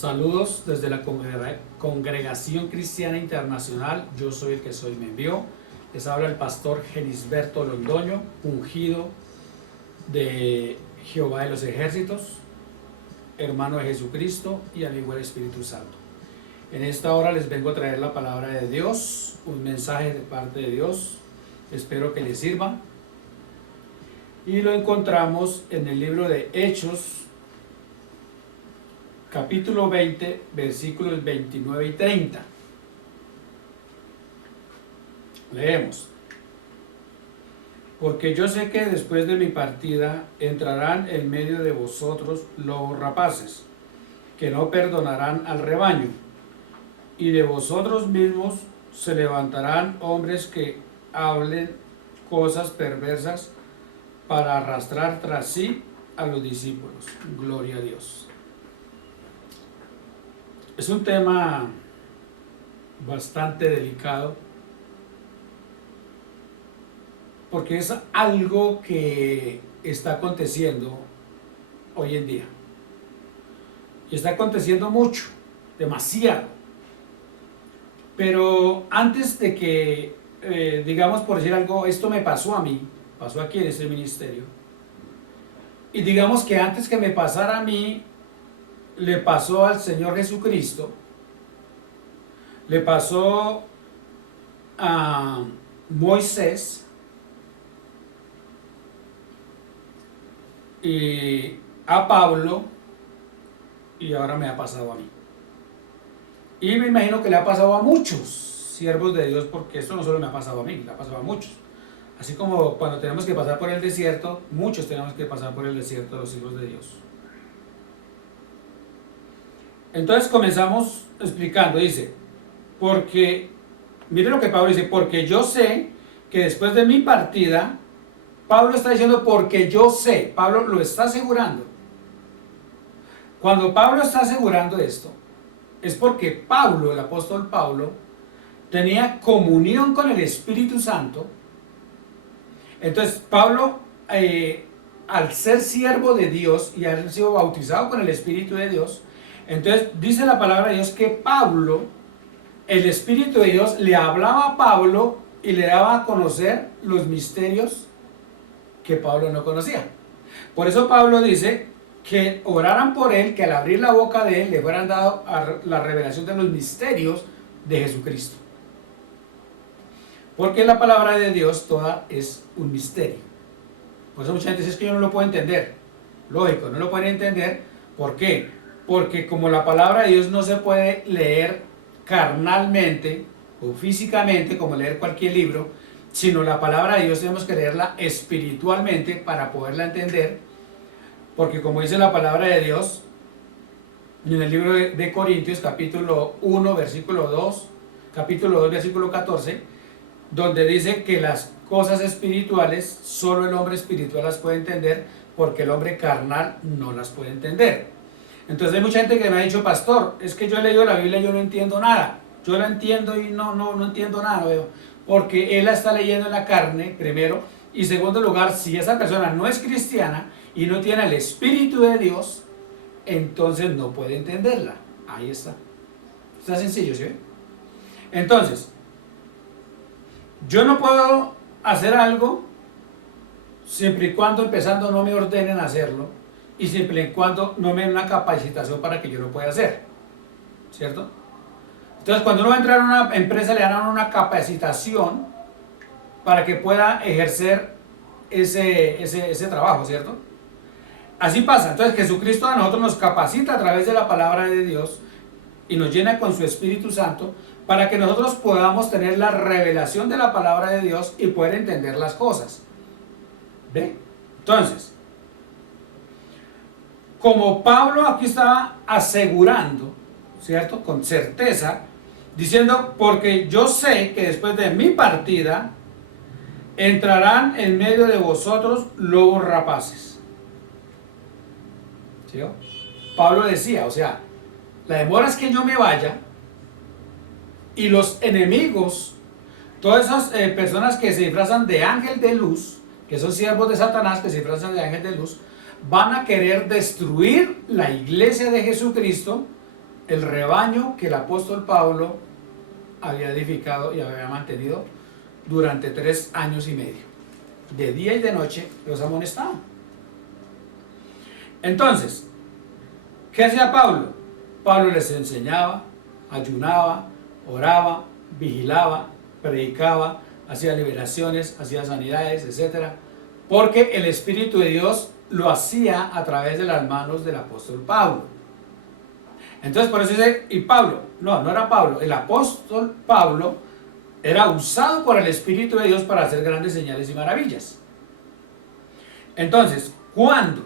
Saludos desde la Congregación Cristiana Internacional. Yo soy el que soy, me envió. Les habla el pastor Genisberto Londoño, ungido de Jehová de los ejércitos, hermano de Jesucristo y amigo del Espíritu Santo. En esta hora les vengo a traer la palabra de Dios, un mensaje de parte de Dios. Espero que les sirva. Y lo encontramos en el libro de Hechos, capítulo 20, versículos 29 y 30. Leemos. Porque yo sé que después de mi partida entrarán en medio de vosotros lobos rapaces, que no perdonarán al rebaño, y de vosotros mismos se levantarán hombres que hablen cosas perversas para arrastrar tras sí a los discípulos. Gloria a Dios. Es un tema bastante delicado porque es algo que está aconteciendo hoy en día. Y está aconteciendo mucho, demasiado. Pero antes de que, digamos por decir algo, esto me pasó a mí, pasó aquí en este ministerio, y digamos que antes que me pasara a mí, le pasó al Señor Jesucristo, le pasó a Moisés y a Pablo, y ahora me ha pasado a mí. Y me imagino que le ha pasado a muchos siervos de Dios, porque esto no solo me ha pasado a mí, le ha pasado a muchos. Así como cuando tenemos que pasar por el desierto, muchos tenemos que pasar por el desierto de los hijos de Dios. Entonces comenzamos explicando, dice, porque, mire lo que Pablo dice, porque yo sé que después de mi partida, Pablo está diciendo porque yo sé, Pablo lo está asegurando. Cuando Pablo está asegurando esto, es porque Pablo, el apóstol Pablo, tenía comunión con el Espíritu Santo. Entonces Pablo, al ser siervo de Dios y haber sido bautizado con el Espíritu de Dios, entonces dice la palabra de Dios que Pablo, el Espíritu de Dios le hablaba a Pablo y le daba a conocer los misterios que Pablo no conocía. Por eso Pablo dice que oraran por él, que al abrir la boca de él le fueran dado la revelación de los misterios de Jesucristo. Porque la palabra de Dios toda es un misterio. Por eso mucha gente dice, es que yo no lo puedo entender. Lógico, no lo pueden entender. ¿Por qué? Porque como la palabra de Dios no se puede leer carnalmente o físicamente, como leer cualquier libro, sino la palabra de Dios tenemos que leerla espiritualmente para poderla entender, porque como dice la palabra de Dios en el libro de Corintios, capítulo 1, versículo 2, capítulo 2, versículo 14, donde dice que las cosas espirituales solo el hombre espiritual las puede entender, porque el hombre carnal no las puede entender. Entonces hay mucha gente que me ha dicho, pastor, es que yo he leído la Biblia y yo no entiendo nada. Yo la entiendo y no entiendo nada, veo. Porque él la está leyendo en la carne, primero. Y segundo lugar, si esa persona no es cristiana y no tiene el Espíritu de Dios, entonces no puede entenderla. Ahí está. Está sencillo, ¿sí? Entonces, yo no puedo hacer algo siempre y cuando empezando no me ordenen hacerlo. Y siempre y cuando no me den una capacitación para que yo lo pueda hacer, ¿cierto? Entonces cuando uno va a entrar a una empresa le dan una capacitación para que pueda ejercer ese trabajo, ¿cierto? Así pasa. Entonces Jesucristo a nosotros nos capacita a través de la palabra de Dios y nos llena con su Espíritu Santo para que nosotros podamos tener la revelación de la palabra de Dios y poder entender las cosas. ¿Ve? Entonces, como Pablo aquí estaba asegurando, ¿cierto? Con certeza, diciendo, porque yo sé que después de mi partida entrarán en medio de vosotros lobos rapaces. ¿Sí? Pablo decía, o sea, la demora es que yo me vaya y los enemigos, todas esas personas que se disfrazan de ángel de luz, que son siervos de Satanás, que se disfrazan de ángel de luz, van a querer destruir la iglesia de Jesucristo el rebaño que el apóstol Pablo había edificado y había mantenido durante 3 años y medio. De día y de noche los amonestaba. Entonces, ¿qué hacía Pablo? Pablo les enseñaba, ayunaba, oraba, vigilaba, predicaba, hacía liberaciones, hacía sanidades, etc. Porque el Espíritu de Dios lo hacía a través de las manos del apóstol Pablo. Entonces por eso dice, y Pablo, no era Pablo, el apóstol Pablo era usado por el Espíritu de Dios para hacer grandes señales y maravillas. Entonces, ¿cuándo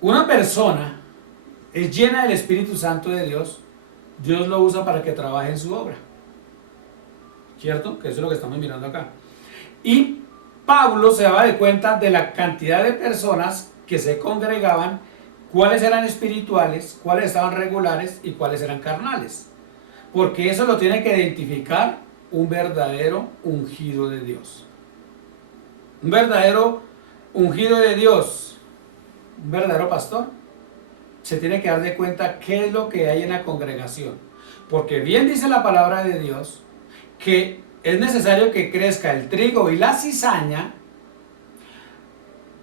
una persona es llena del Espíritu Santo de Dios, Dios lo usa para que trabaje en su obra? ¿Cierto? Que eso es lo que estamos mirando acá. Y Pablo se daba de cuenta de la cantidad de personas que se congregaban, cuáles eran espirituales, cuáles estaban regulares y cuáles eran carnales. Porque eso lo tiene que identificar un verdadero ungido de Dios. Un verdadero ungido de Dios, un verdadero pastor, se tiene que dar de cuenta qué es lo que hay en la congregación. Porque bien dice la palabra de Dios que es necesario que crezca el trigo y la cizaña,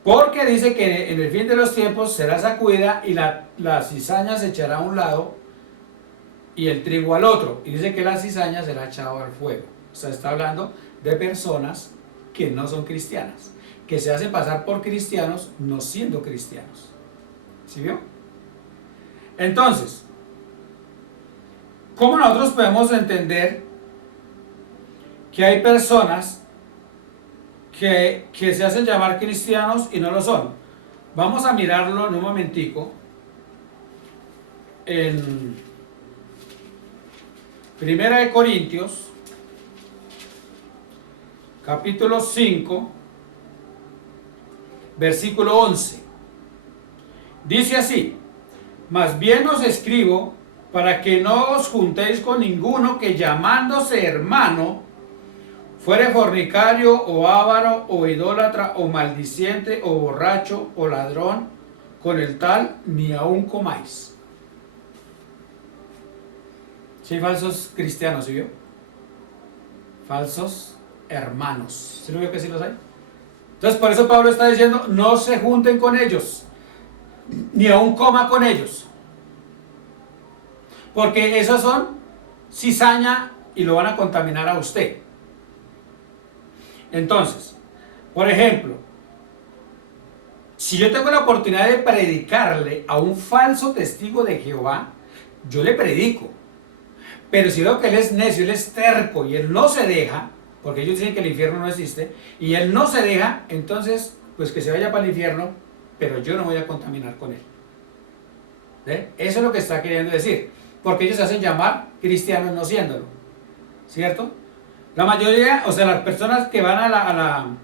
porque dice que en el fin de los tiempos será sacudida y la cizaña se echará a un lado y el trigo al otro. Y dice que la cizaña será echada al fuego. O sea, está hablando de personas que no son cristianas, que se hacen pasar por cristianos no siendo cristianos. ¿Sí vio? Entonces, ¿cómo nosotros podemos entender que hay personas que se hacen llamar cristianos y no lo son? Vamos a mirarlo en un momentico en 1 Corintios capítulo 5 versículo 11. Dice así: más bien os escribo para que no os juntéis con ninguno que llamándose hermano fuere fornicario o avaro o idólatra o maldiciente o borracho o ladrón, con el tal ni aun comáis. Sí, falsos cristianos, ¿sí vio? Falsos hermanos. ¿Sí lo vio que sí los hay? Entonces por eso Pablo está diciendo, no se junten con ellos, ni aun coma con ellos. Porque esos son cizaña y lo van a contaminar a usted. Entonces, por ejemplo, si yo tengo la oportunidad de predicarle a un falso testigo de Jehová, yo le predico. Pero si veo que él es necio, él es terco y él no se deja, porque ellos dicen que el infierno no existe, y él no se deja, entonces, pues que se vaya para el infierno, pero yo no voy a contaminar con él. ¿Ve? Eso es lo que está queriendo decir, porque ellos se hacen llamar cristianos no siéndolo, ¿cierto? La mayoría, o sea, las personas que van a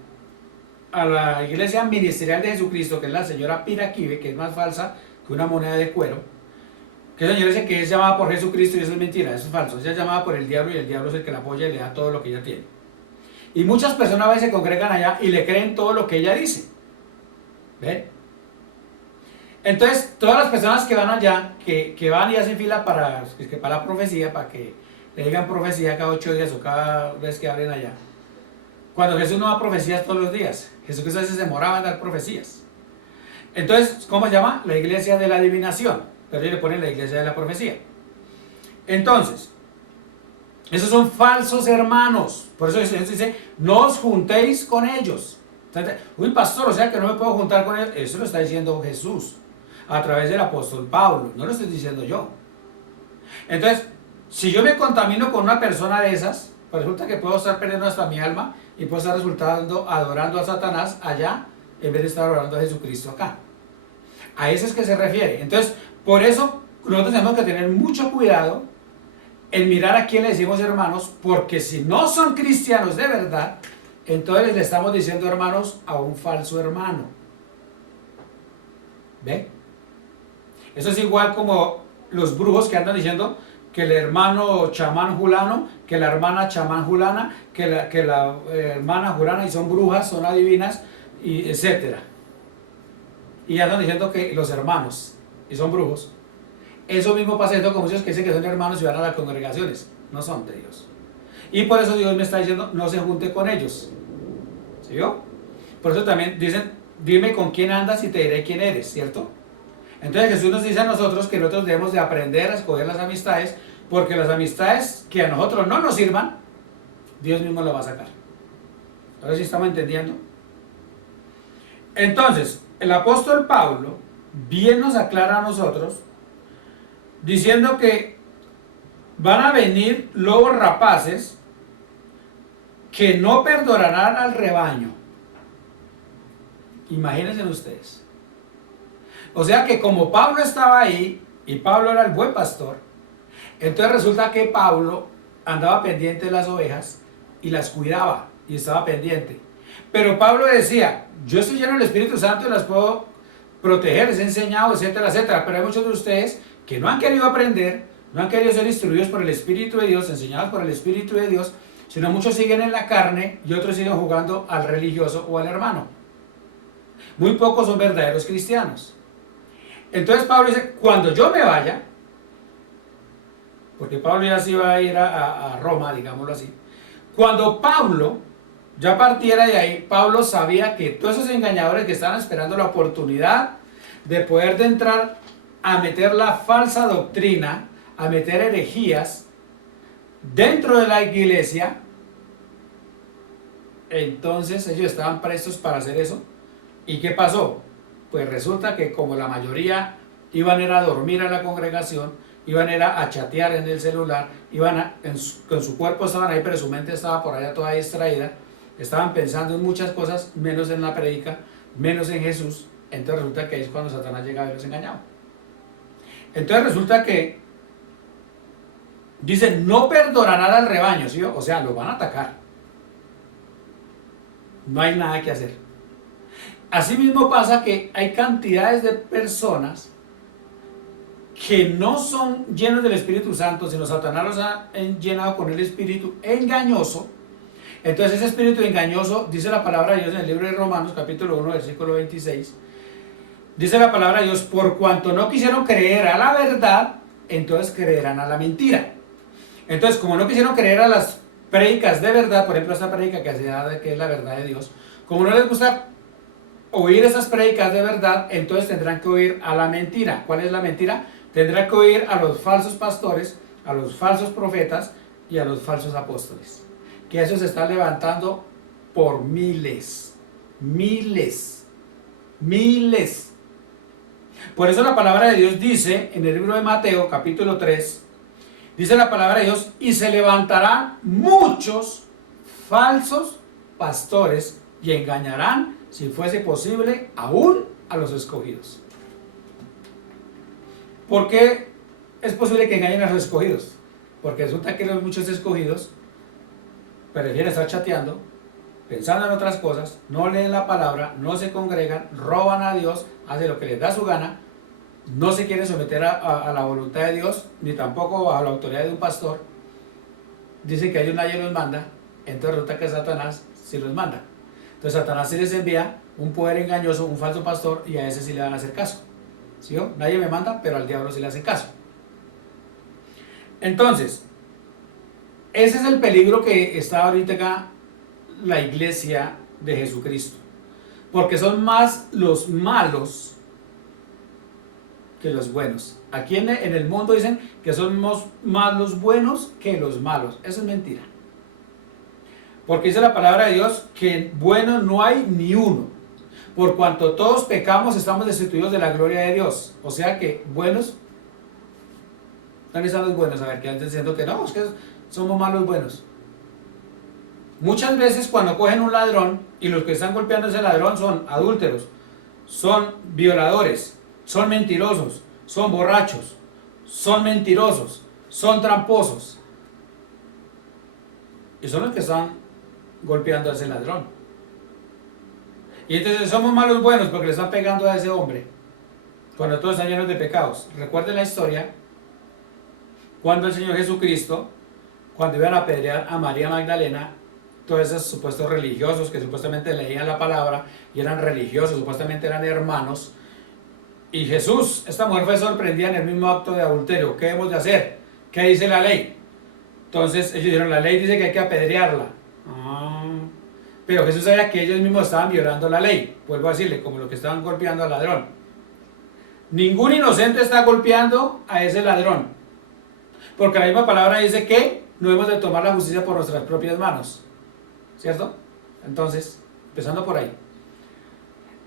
la iglesia ministerial de Jesucristo, que es la señora Piraquive, que es más falsa que una moneda de cuero, que esa señora dice que es llamada por Jesucristo y eso es mentira, eso es falso. Ella es llamada por el diablo y el diablo es el que la apoya y le da todo lo que ella tiene. Y muchas personas a veces se congregan allá y le creen todo lo que ella dice. ¿Ven? Entonces, todas las personas que van allá, que van y hacen fila para la profecía, para que le digan profecía cada 8 días o cada vez que abren allá. Cuando Jesús no da profecías todos los días, Jesucristo a veces se demoraba en dar profecías. Entonces, ¿cómo se llama? La iglesia de la adivinación. Pero ellos le ponen la iglesia de la profecía. Entonces, esos son falsos hermanos. Por eso Jesús dice, no os juntéis con ellos. Uy, pastor, o sea que no me puedo juntar con ellos. Eso lo está diciendo Jesús a través del apóstol Pablo. No lo estoy diciendo yo. Entonces, si yo me contamino con una persona de esas, pues resulta que puedo estar perdiendo hasta mi alma y puedo estar resultando adorando a Satanás allá en vez de estar adorando a Jesucristo acá. A eso es que se refiere. Entonces, por eso nosotros tenemos que tener mucho cuidado en mirar a quién le decimos hermanos, porque si no son cristianos de verdad, entonces le estamos diciendo hermanos a un falso hermano. ¿Ve? Eso es igual como los brujos que andan diciendo que el hermano chamán fulano, que la hermana chamán fulana, que la hermana fulana, y son brujas, son adivinas, y etcétera. Y andan diciendo que los hermanos. y son brujos. Eso mismo pasa con muchos que dicen que son hermanos y van a las congregaciones. No son de Dios. Y por eso Dios me está diciendo, no se junte con ellos. ¿Sí vio? Por eso también dicen, dime con quién andas y te diré quién eres, ¿cierto? Entonces Jesús nos dice a nosotros que nosotros debemos de aprender a escoger las amistades, porque las amistades que a nosotros no nos sirvan, Dios mismo lo va a sacar. Ahora sí estamos entendiendo. Entonces, el apóstol Pablo bien nos aclara a nosotros, diciendo que van a venir lobos rapaces que no perdonarán al rebaño. Imagínense ustedes. O sea que como Pablo estaba ahí, y Pablo era el buen pastor, entonces resulta que Pablo andaba pendiente de las ovejas y las cuidaba y estaba pendiente. Pero Pablo decía, yo estoy lleno del Espíritu Santo y las puedo proteger, les he enseñado, etcétera, etcétera. Pero hay muchos de ustedes que no han querido aprender, no han querido ser instruidos por el Espíritu de Dios, enseñados por el Espíritu de Dios, sino muchos siguen en la carne y otros siguen jugando al religioso o al hermano. Muy pocos son verdaderos cristianos. Entonces Pablo dice, cuando yo me vaya, porque Pablo ya se iba a ir a Roma, digámoslo así, cuando Pablo ya partiera de ahí, Pablo sabía que todos esos engañadores que estaban esperando la oportunidad de poder de entrar a meter la falsa doctrina, a meter herejías dentro de la iglesia, entonces ellos estaban prestos para hacer eso. ¿Y qué pasó? Pues resulta que como la mayoría iban a ir a dormir a la congregación, iban a ir a chatear en el celular, con su cuerpo estaban ahí, pero su mente estaba por allá toda distraída, estaban pensando en muchas cosas, menos en la predica, menos en Jesús. Entonces resulta que ahí es cuando Satanás llegaba y los engañaba. Entonces resulta que dice, no perdonarán al rebaño, ¿sí? O sea, lo van a atacar. No hay nada que hacer. Asimismo pasa que hay cantidades de personas que no son llenos del Espíritu Santo, sino Satanás los ha llenado con el espíritu engañoso. Entonces ese espíritu engañoso, dice la palabra de Dios en el libro de Romanos, capítulo 1, versículo 26, dice la palabra de Dios, por cuanto no quisieron creer a la verdad, entonces creerán a la mentira. Entonces, como no quisieron creer a las prédicas de verdad, por ejemplo esta prédica que es la verdad de Dios, como no les gusta oír esas prédicas de verdad, entonces tendrán que oír a la mentira. ¿Cuál es la mentira? Tendrán que oír a los falsos pastores, a los falsos profetas y a los falsos apóstoles, que eso se está levantando por miles. Por eso la palabra de Dios dice en el libro de Mateo capítulo 3, dice la palabra de Dios, y se levantarán muchos falsos pastores y engañarán, si fuese posible, aún a los escogidos. ¿Por qué es posible que engañen a los escogidos? Porque resulta que los muchos escogidos prefieren estar chateando, pensando en otras cosas, no leen la palabra, no se congregan, roban a Dios, hacen lo que les da su gana, no se quieren someter a la voluntad de Dios, ni tampoco a la autoridad de un pastor. Dicen que hay un nadie los manda, entonces resulta que Satanás sí los manda. Entonces Satanás sí les envía un poder engañoso, un falso pastor, y a ese sí le van a hacer caso. ¿Sí? Nadie me manda, pero al diablo sí le hace caso. Entonces, ese es el peligro que está ahorita acá la iglesia de Jesucristo. Porque son más los malos que los buenos. Aquí en el mundo dicen que somos más los buenos que los malos. Eso es mentira. Porque dice la palabra de Dios que bueno no hay ni uno. Por cuanto todos pecamos, estamos destituidos de la gloria de Dios. O sea que buenos, ¿dónde están los buenos? A ver, que antes diciendo que no, es que somos malos buenos. Muchas veces cuando cogen un ladrón y los que están golpeando a ese ladrón son adúlteros, son violadores, son mentirosos, son borrachos, son mentirosos, son tramposos. Y son los que están golpeando a ese ladrón. Y entonces somos malos buenos porque le están pegando a ese hombre cuando todos están llenos de pecados. Recuerden la historia cuando el Señor Jesucristo, cuando iban a apedrear a María Magdalena, todos esos supuestos religiosos que supuestamente leían la palabra y eran religiosos, supuestamente eran hermanos, Y Jesús, esta mujer fue sorprendida en el mismo acto de adulterio. ¿Qué debemos de hacer? ¿Qué dice la ley? Entonces ellos dijeron, la ley dice que hay que apedrearla. Pero Jesús sabía que ellos mismos estaban violando la ley. Vuelvo a decirle, como los que estaban golpeando al ladrón. Ningún inocente está golpeando a ese ladrón. Porque la misma palabra dice que no hemos de tomar la justicia por nuestras propias manos. ¿Cierto? Entonces, empezando por ahí.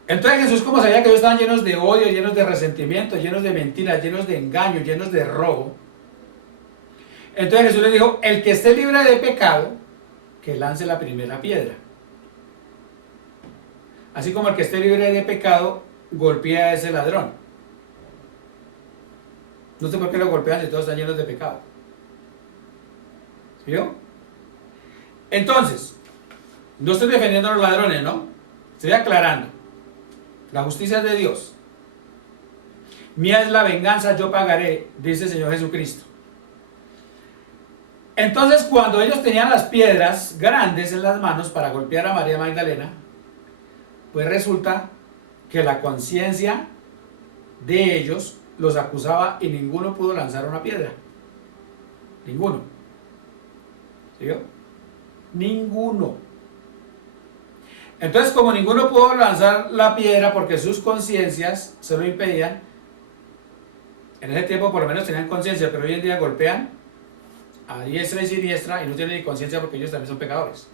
Entonces Jesús, como sabía que ellos estaban llenos de odio, llenos de resentimiento, llenos de mentiras, llenos de engaño, llenos de robo, entonces Jesús les dijo, el que esté libre de pecado, que lance la primera piedra. Así como el que esté libre de pecado, golpea a ese ladrón. No sé por qué lo golpean si todos están llenos de pecado. ¿Sí vio? Entonces, no estoy defendiendo a los ladrones, ¿no? Estoy aclarando. La justicia es de Dios. Mía es la venganza, yo pagaré, dice el Señor Jesucristo. Entonces, cuando ellos tenían las piedras grandes en las manos para golpear a María Magdalena, pues resulta que la conciencia de ellos los acusaba y ninguno pudo lanzar una piedra. Ninguno. ¿Sí vio? Ninguno. Entonces, como ninguno pudo lanzar la piedra porque sus conciencias se lo impedían, en ese tiempo por lo menos tenían conciencia, pero hoy en día golpean a diestra y siniestra y no tienen ni conciencia porque ellos también son pecadores.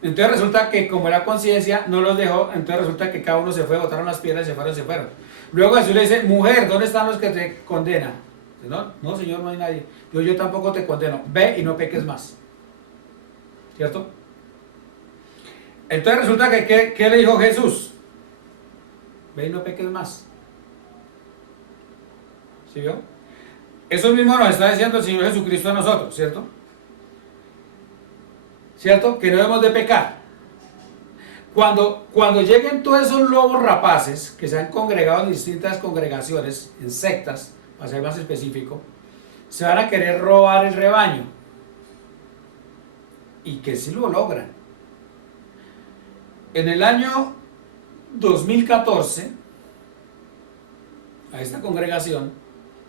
Entonces resulta que como la conciencia no los dejó, entonces resulta que cada uno se fue, botaron las piedras, se fueron. Luego Jesús le dice, mujer, ¿dónde están los que te condenan? No, Señor, no hay nadie. Yo tampoco te condeno, ve y no peques más. ¿Cierto? Entonces resulta que, ¿qué le dijo Jesús? Ve y no peques más. ¿Sí vio? Eso mismo nos está diciendo el Señor Jesucristo a nosotros, ¿cierto? ¿Cierto? Que no debemos de pecar. Cuando lleguen todos esos lobos rapaces que se han congregado en distintas congregaciones, en sectas, para ser más específico, se van a querer robar el rebaño. Y que sí lo logran. En el año 2014, a esta congregación,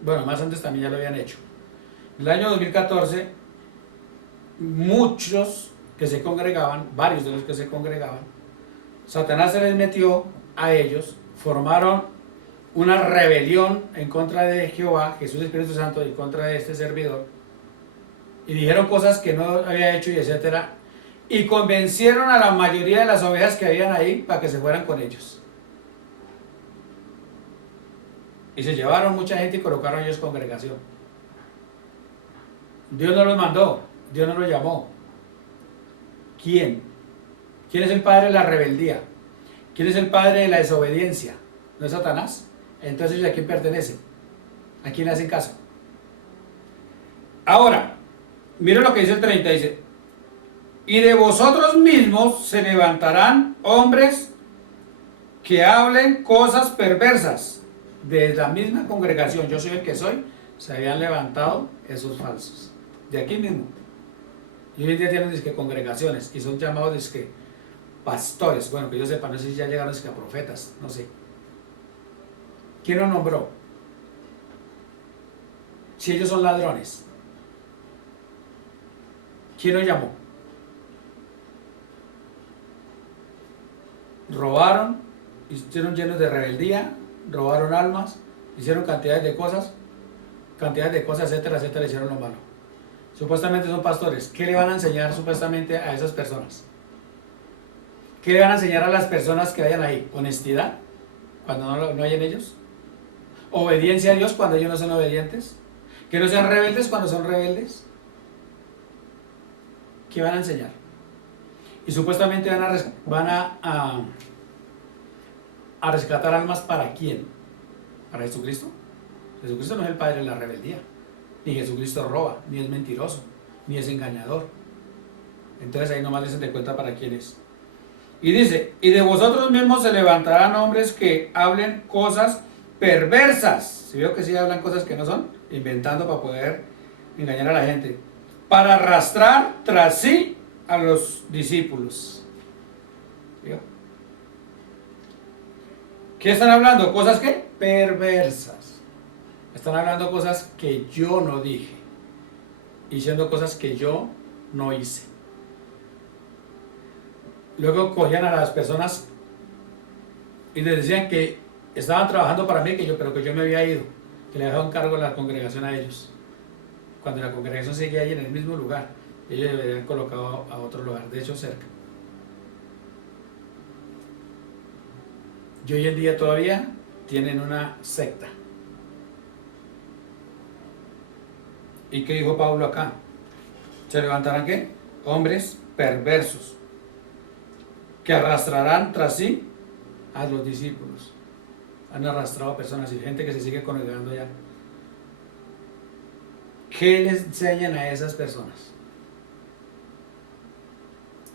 bueno, más antes también ya lo habían hecho. En el año 2014, muchos que se congregaban, varios de los que se congregaban, Satanás se les metió a ellos, formaron una rebelión en contra de Jehová, Jesús Espíritu Santo, y en contra de este servidor, y dijeron cosas que no había hecho y etcétera, y convencieron a la mayoría de las ovejas que habían ahí para que se fueran con ellos. Y se llevaron mucha gente y colocaron ellos congregación. Dios no los mandó, Dios no los llamó. ¿Quién? ¿Quién es el padre de la rebeldía? ¿Quién es el padre de la desobediencia? ¿No es Satanás? Entonces, ¿a quién pertenece? ¿A quién le hacen caso? Ahora, mira lo que dice el 30, dice, y de vosotros mismos se levantarán hombres que hablen cosas perversas. De la misma congregación, yo soy el que soy, se habían levantado esos falsos. De aquí mismo. Y hoy en día tienen disque congregaciones y son llamados disque pastores. Bueno, que yo sepa, no sé si ya llegaron disque a profetas, no sé. ¿Quién los nombró? Si ellos son ladrones. ¿Quién los llamó? Robaron, estuvieron llenos de rebeldía, robaron almas, hicieron cantidades de cosas, etcétera, etcétera, hicieron lo malo. Supuestamente son pastores. ¿Qué le van a enseñar supuestamente a esas personas? ¿Qué le van a enseñar a las personas que vayan ahí? ¿Honestidad? Cuando no hay en ellos. ¿Obediencia a Dios cuando ellos no son obedientes? ¿Que no sean rebeldes cuando son rebeldes? ¿Qué van a enseñar? Y supuestamente van a rescatar almas. ¿Para quién? ¿Para Jesucristo? Jesucristo no es el padre de la rebeldía, ni Jesucristo roba, ni es mentiroso, ni es engañador. Entonces ahí nomás les de cuenta para quién es. Y dice, y de vosotros mismos se levantarán hombres que hablen cosas perversas. Si veo que sí hablan cosas que no son, inventando para poder engañar a la gente, para arrastrar tras sí a los discípulos. ¿Sí? ¿Qué están hablando? Cosas que perversas. Están hablando cosas que yo no dije, diciendo cosas que yo no hice. Luego cogían a las personas y les decían que estaban trabajando para mí, pero que yo me había ido, que le había dejado un cargo a la congregación a ellos. Cuando la congregación seguía ahí en el mismo lugar, ellos me habían colocado a otro lugar, de hecho cerca. Y hoy en día todavía tienen una secta. ¿Y qué dijo Pablo acá? ¿Se levantarán qué? Hombres perversos, que arrastrarán tras sí a los discípulos. Han arrastrado a personas y gente que se sigue congregando allá. ¿Qué les enseñan a esas personas?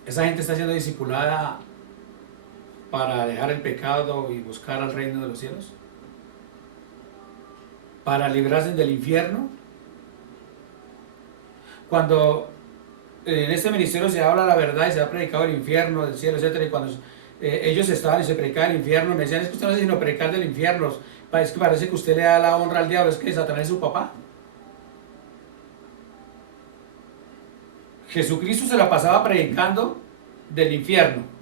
Esa gente está siendo discipulada para dejar el pecado y buscar al reino de los cielos, para librarse del infierno. Cuando en este ministerio se habla la verdad y se ha predicado el infierno, del cielo, etcétera, y cuando ellos estaban y se predicaba el infierno, me decían: es que usted no hace sino predicar del infierno, es que parece que usted le da la honra al diablo, es que Satanás es su papá. Jesucristo se la pasaba predicando del infierno.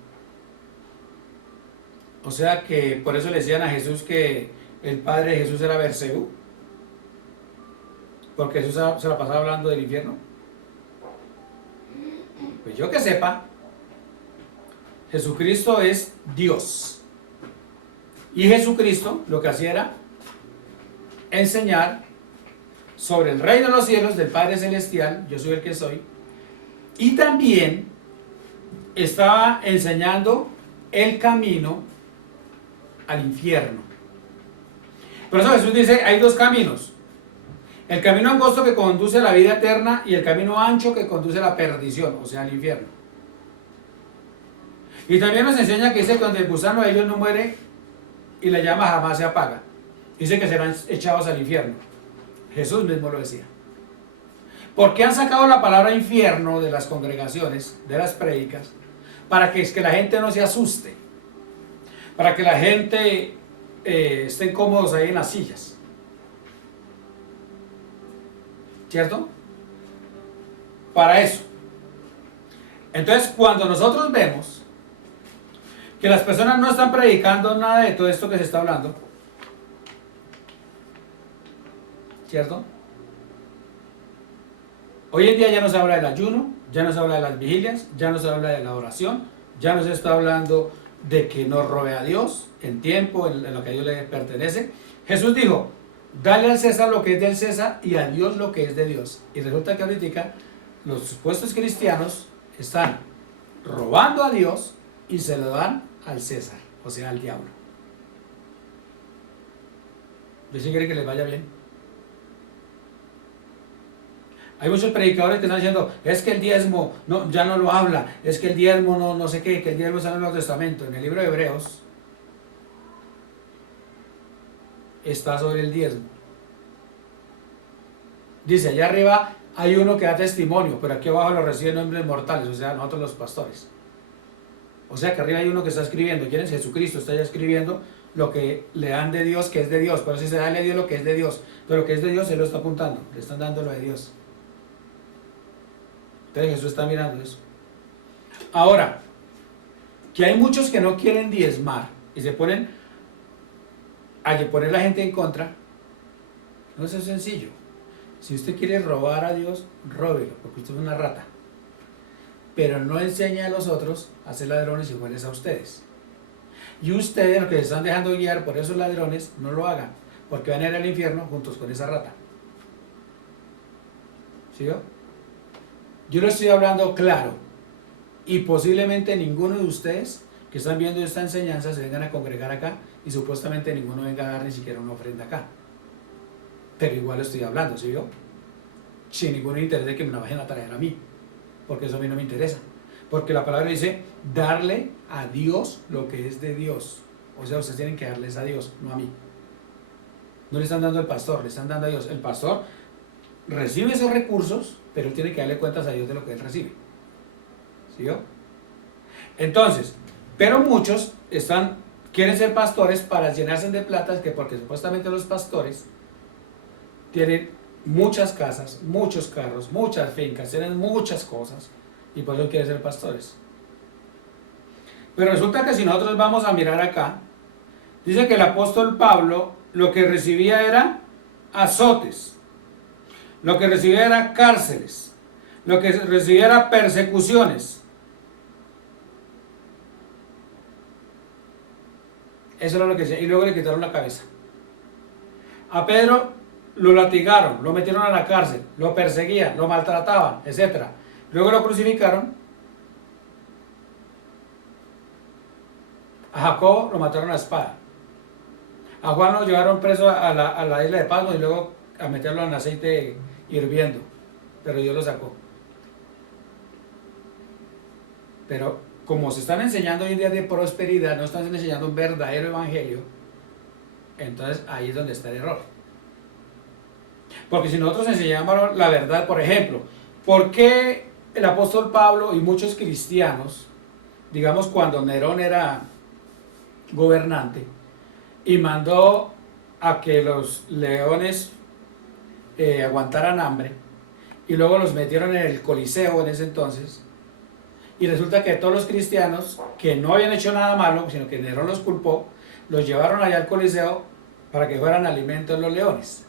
O sea que por eso le decían a Jesús que el padre de Jesús era Beelzebú, porque Jesús se la pasaba hablando del infierno. Pues yo que sepa, Jesucristo es Dios. Y Jesucristo lo que hacía era enseñar sobre el reino de los cielos del Padre Celestial, yo soy el que soy, y también estaba enseñando el camino al infierno. Por eso Jesús dice: hay dos caminos, el camino angosto que conduce a la vida eterna y el camino ancho que conduce a la perdición, o sea, al infierno. Y también nos enseña que dice: donde el gusano de ellos no muere y la llama jamás se apaga. Dice que serán echados al infierno. Jesús mismo lo decía. ¿Por qué han sacado la palabra infierno de las congregaciones, de las prédicas? Para que la gente no se asuste, para que la gente estén cómodos ahí en las sillas, ¿cierto? Para eso. Entonces, cuando nosotros vemos que las personas no están predicando nada de todo esto que se está hablando, ¿cierto? Hoy en día ya no se habla del ayuno, ya no se habla de las vigilias, ya no se habla de la oración, ya no se está hablando de que nos robe a Dios en tiempo, en lo que a Dios le pertenece. Jesús dijo: dale al César lo que es del César y a Dios lo que es de Dios. Y resulta que ahorita los supuestos cristianos están robando a Dios y se lo dan al César, o sea, al diablo. Yo sí quiero que les vaya bien. Hay muchos predicadores que están diciendo: es que el diezmo no, ya no lo habla, es que el diezmo no sé qué, que el diezmo está en el Nuevo Testamento. En el libro de Hebreos está sobre el diezmo. Dice: allá arriba hay uno que da testimonio, pero aquí abajo lo reciben hombres mortales, o sea, nosotros los pastores. O sea que arriba hay uno que está escribiendo. ¿Quién es? Jesucristo está ya escribiendo lo que le dan de Dios, que es de Dios. Por eso dice: dale a Dios lo que es de Dios. Pero lo que es de Dios, Él lo está apuntando, le están dando lo de Dios. Entonces Jesús está mirando eso. Ahora, que hay muchos que no quieren diezmar y se ponen a poner la gente en contra. No es sencillo. Si usted quiere robar a Dios, róbelo, porque usted es una rata. Pero no enseñe a los otros a ser ladrones iguales a ustedes. Y ustedes, los que se están dejando guiar por esos ladrones, no lo hagan, porque van a ir al infierno juntos con esa rata. ¿Sí yo? Yo lo estoy hablando claro, y posiblemente ninguno de ustedes que están viendo esta enseñanza se vengan a congregar acá y supuestamente ninguno venga a dar ni siquiera una ofrenda acá. Pero igual lo estoy hablando, ¿sí yo? Sin ningún interés de que me la vayan a traer a mí, porque eso a mí no me interesa. Porque la palabra dice: darle a Dios lo que es de Dios. O sea, ustedes tienen que darles a Dios, no a mí. No le están dando al pastor, le están dando a Dios. El pastor recibe esos recursos, pero él tiene que darle cuentas a Dios de lo que él recibe. ¿Sí yo? Entonces, pero muchos están quieren ser pastores para llenarse de plata, es que porque supuestamente los pastores tienen muchas casas, muchos carros, muchas fincas, tienen muchas cosas y por eso quieren ser pastores. Pero resulta que si nosotros vamos a mirar acá, dice que el apóstol Pablo lo que recibía era azotes, lo que recibía era cárceles, lo que recibía era persecuciones. Eso era lo que decía. Y luego le quitaron la cabeza. A Pedro lo latigaron, lo metieron a la cárcel, lo perseguían, lo maltrataban, etc. Luego lo crucificaron. A Jacobo lo mataron a espada. A Juan lo llevaron preso a la isla de Patmos y luego a meterlo en aceite hirviendo. Pero Dios lo sacó. Pero como se están enseñando hoy en día de prosperidad, no están enseñando un verdadero evangelio, entonces ahí es donde está el error. Porque si nosotros enseñamos la verdad, por ejemplo, ¿por qué el apóstol Pablo y muchos cristianos, digamos cuando Nerón era gobernante y mandó a que los leones aguantaran hambre y luego los metieron en el Coliseo en ese entonces, y resulta que todos los cristianos que no habían hecho nada malo, sino que Nerón los culpó, los llevaron allá al Coliseo para que fueran alimento de los leones?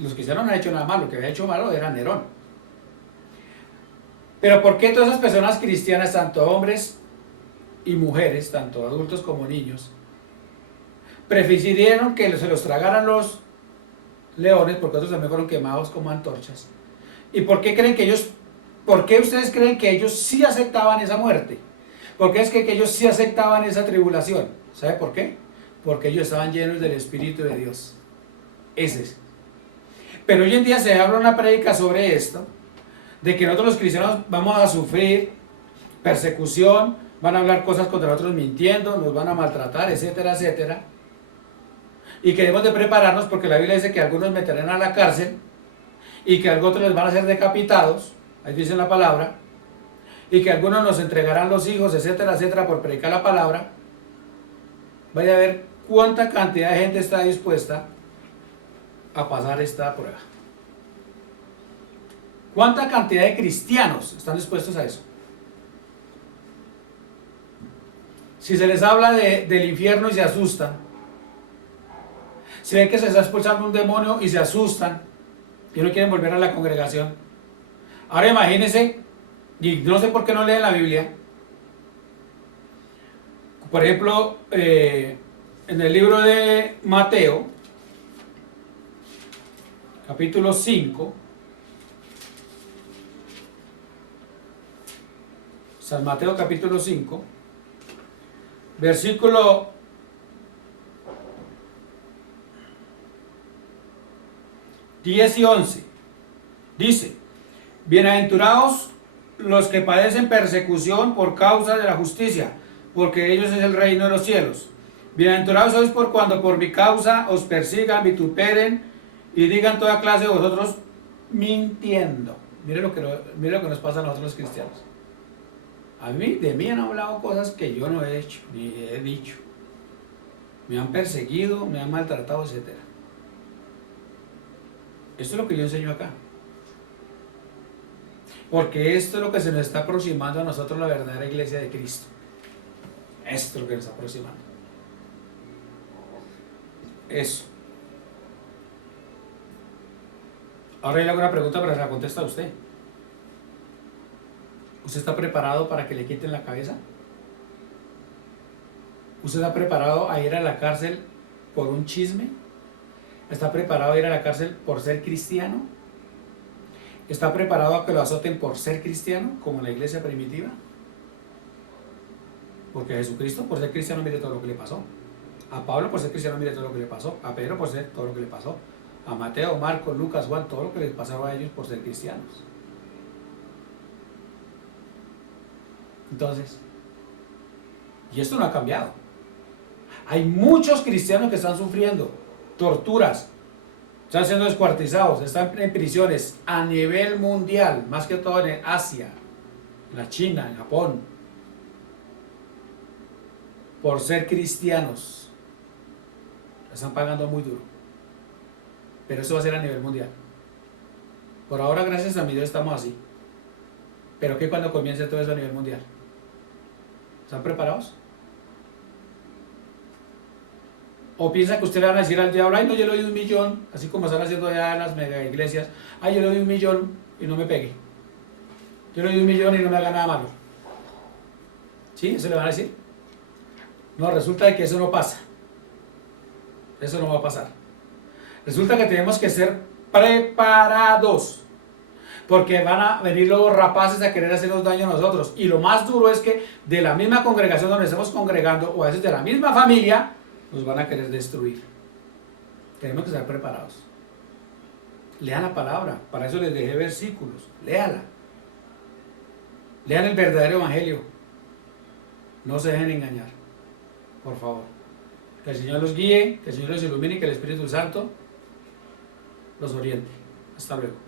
Los cristianos no han hecho nada malo, lo que había hecho malo era Nerón. Pero ¿por qué todas esas personas cristianas, tanto hombres y mujeres, tanto adultos como niños, prefirieron que se los tragaran los leones, porque otros también fueron quemados como antorchas? ¿Y por qué creen que ellos, por qué ustedes creen que ellos sí aceptaban esa muerte? ¿Por qué es que ellos sí aceptaban esa tribulación? ¿Sabe por qué? Porque ellos estaban llenos del Espíritu de Dios. Ese es. Pero hoy en día se habla una prédica sobre esto, de que nosotros los cristianos vamos a sufrir persecución, van a hablar cosas contra nosotros mintiendo, nos van a maltratar, etcétera, etcétera. Y que debemos de prepararnos porque la Biblia dice que algunos meterán a la cárcel y que algunos les van a ser decapitados, ahí dice la palabra, y que algunos nos entregarán los hijos, etcétera, etcétera, por predicar la palabra. Vaya a ver cuánta cantidad de gente está dispuesta a pasar esta prueba. ¿Cuánta cantidad de cristianos están dispuestos a eso? Si se les habla del infierno y se asustan, si ven que se está expulsando un demonio y se asustan y no quieren volver a la congregación. Ahora imagínense, y no sé por qué no leen la Biblia, por ejemplo, en el libro de Mateo, capítulo 5, San Mateo capítulo 5, versículo 10 y 11, dice: bienaventurados los que padecen persecución por causa de la justicia, porque de ellos es el reino de los cielos. Bienaventurados sois por cuando por mi causa os persigan, vituperen y digan toda clase de vosotros mintiendo. Mire lo que nos pasa a nosotros los cristianos. De mí han hablado cosas que yo no he hecho, ni he dicho. Me han perseguido, me han maltratado, etc. Esto es lo que yo enseño acá. Porque esto es lo que se nos está aproximando a nosotros, la verdadera iglesia de Cristo. Esto es lo que nos está aproximando. Eso. Ahora le hago una pregunta, pero se la contesta a usted. ¿Usted está preparado para que le quiten la cabeza? ¿Usted está preparado a ir a la cárcel por un chisme? ¿Está preparado a ir a la cárcel por ser cristiano? ¿Está preparado a que lo azoten por ser cristiano, como en la iglesia primitiva? Porque a Jesucristo, por ser cristiano, mire todo lo que le pasó. A Pablo, por ser cristiano, mire todo lo que le pasó. A Pedro, por ser todo lo que le pasó. A Mateo, Marcos, Lucas, Juan, todo lo que les pasaba a ellos por ser cristianos. Entonces, y esto no ha cambiado. Hay muchos cristianos que están sufriendo torturas, están siendo descuartizados, están en prisiones a nivel mundial, más que todo en Asia, en la China, en Japón, por ser cristianos. La están pagando muy duro. Pero eso va a ser a nivel mundial. Por ahora, gracias a mi Dios, estamos así. Pero que cuando comience todo eso a nivel mundial. ¿Están preparados? O piensa que usted le van a decir al diablo, ay no, yo le doy 1.000.000, así como están haciendo ya en las mega iglesias, ay yo le doy 1.000.000 y no me pegue. Yo le doy 1.000.000 y no me haga nada malo. ¿Sí? ¿Eso le van a decir? No, resulta que eso no pasa. Eso no va a pasar. Resulta que tenemos que ser preparados. Porque van a venir los rapaces a querer hacernos daño a nosotros. Y lo más duro es que de la misma congregación donde estamos congregando, o a veces de la misma familia, nos van a querer destruir. Tenemos que estar preparados. Lean la palabra. Para eso les dejé versículos. Léala. Lean el verdadero evangelio. No se dejen engañar. Por favor. Que el Señor los guíe, que el Señor los ilumine y que el Espíritu Santo los oriente. Hasta luego.